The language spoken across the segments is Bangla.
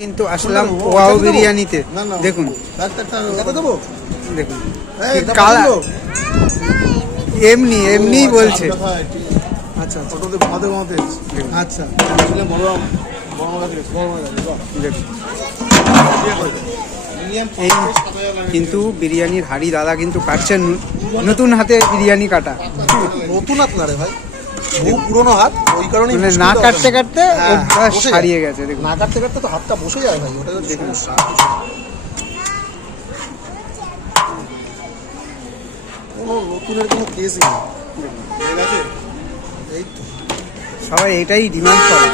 কিন্তু আসলাম ওয়াও বিরিয়ানিতে। দেখুন দেখুন কালার এমনি এমনি বলছে। আচ্ছা ছোটদের ঘুমাতে ঘুমাতে আচ্ছা এই কিন্তু বিরিয়ানির হাড়ি দাদা কিন্তু কাটছেন নতুন হাতে বিরিয়ানি কাটা। নতুন হাত না রে ভাই, বহু পুরোনো হাত, ওই কারণে মানে না কাটতে কাটতে অভ্যাস হারিয়ে গেছে। দেখুন না কাটতে কাটতে তো হাতটা বসে যায় ভাই, ওটা দেখুন কোনো নতুনের কোনো কেসই নেই। এই তো সবাই এটাই ডিমান্ড করে,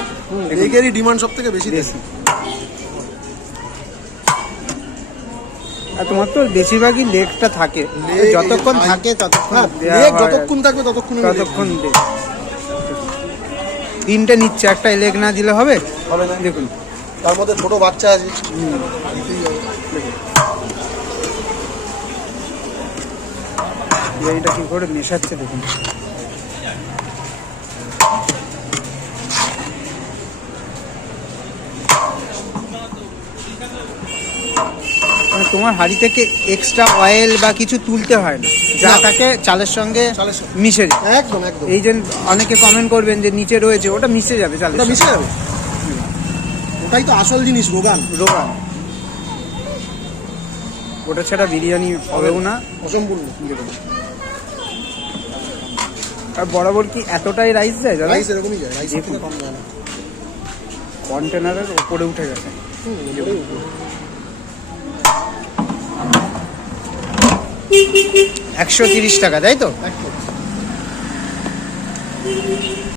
লেগেরই ডিমান্ড সব থেকে বেশি বেশি। আর তোমার তো বেশিরভাগই লেগটা থাকে, যতক্ষণ থাকে ততক্ষণ যতক্ষণ থাকবে ততক্ষণ দেয়। তিনটে নিচ্ছে, একটা লেগ না দিলে হবে হবে না। দেখুন তার মধ্যে ছোট বাচ্চা আছে, বিরিয়ানিটা কি করে মেশাচ্ছে দেখুন। মানে তোমার হাঁড়ি থেকে এক্সট্রা অয়েল বা কিছু তুলতে হয় না, যা থাকে চালের সঙ্গে মিশে যায়। একদম একদম। এই জন্য অনেকে কমেন্ট করবেন যে নিচে রয়েছে, ওটা মিশে যাবে চালের ওটা মিশে যাবে, ওটাই তো আসল জিনিস, রোগান। ওটা ছাড়া বিরিয়ানি হবেও না, অসম্পূর্ণ। আর বরাবর কি এতটাই রাইস যায় দাদা? রাইস এরকমই যায়, রাইস থেকে কম যায় না। কন্টেনারের উপরে উঠে গেছে। 130 টাকা, তাই তো?